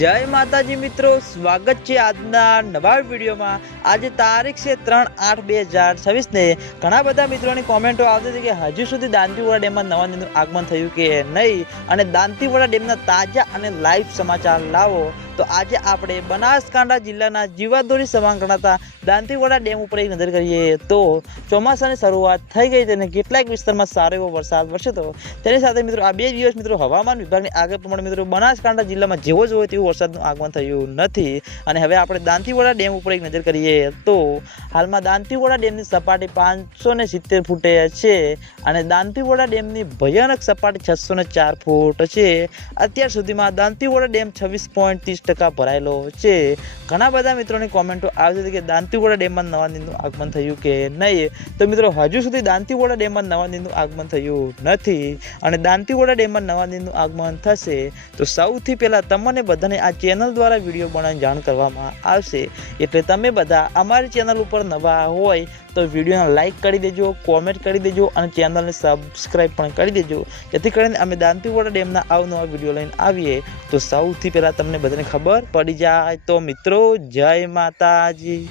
જય માતાજી મિત્રો, સ્વાગત છે આજના નવા વિડીયોમાં। આજે તારીખ છે 3/8/2026 ને ઘણા બધા મિત્રોની કોમેન્ટો આવતી હતી કે હજુ સુધી દાંતીવાડા ડેમમાં નવા નીરનું આગમન થયું કે નહીં અને દાંતીવાડા ડેમના તાજા અને લાઈવ સમાચાર લાવો। તો આજે આપણે બનાસકાંઠા જિલ્લાના જીવાદોરી સમાન ગણાતા દાંતીવાડા ડેમ ઉપર એક નજર કરીએ તો ચોમાસાની શરૂઆત થઈ ગઈ છે અને કેટલાક વિસ્તારમાં સારો એવો વરસાદ વરસ્યો હતો। તેની સાથે મિત્રો આ 2 દિવસ મિત્રો હવામાન વિભાગની આગાહી પ્રમાણે મિત્રો બનાસકાંઠા જિલ્લામાં જેવો જ હોય તેવું વરસાદનું આગમન થયું નથી। અને હવે આપણે દાંતીવાડા ડેમ ઉપર એક નજર કરીએ તો હાલમાં દાંતીવાડા ડેમની સપાટી 570 ફૂટે છે અને દાંતીવાડા ડેમની ભયાનક સપાટી 604 ફૂટ છે। અત્યાર સુધીમાં દાંતીવાડા ડેમ 26.30% ભરાયેલો છે। ઘણા બધા મિત્રોની કોમેન્ટો આવી હતી કે દાંતીવાડા ડેમમાં નવા નીરનું આગમન થયું કે નહીં। તો મિત્રો હજુ સુધી દાંતીવાડા ડેમમાં નવા નીરનું આગમન થયું નથી અને દાંતીવાડા ડેમમાં નવા નીરનું આગમન થશે તો સૌથી પહેલાં તમને બધાને આ ચેનલ દ્વારા વિડીયો બનાવીને જાણ કરવામાં આવશે। એટલે તમે બધા અમારી ચેનલ ઉપર નવા હોય તો વિડીયોને લાઇક કરી દેજો, કોમેન્ટ કરી દેજો અને ચેનલને સબસ્ક્રાઈબ પણ કરી દેજો, જેથી કરીને અમે દાંતીવાડા ડેમના અવનવા વિડીયો લઈને આવીએ તો સૌથી પહેલાં તમને બધાને ખબર પડી જાય। તો મિત્રો જય માતાજી।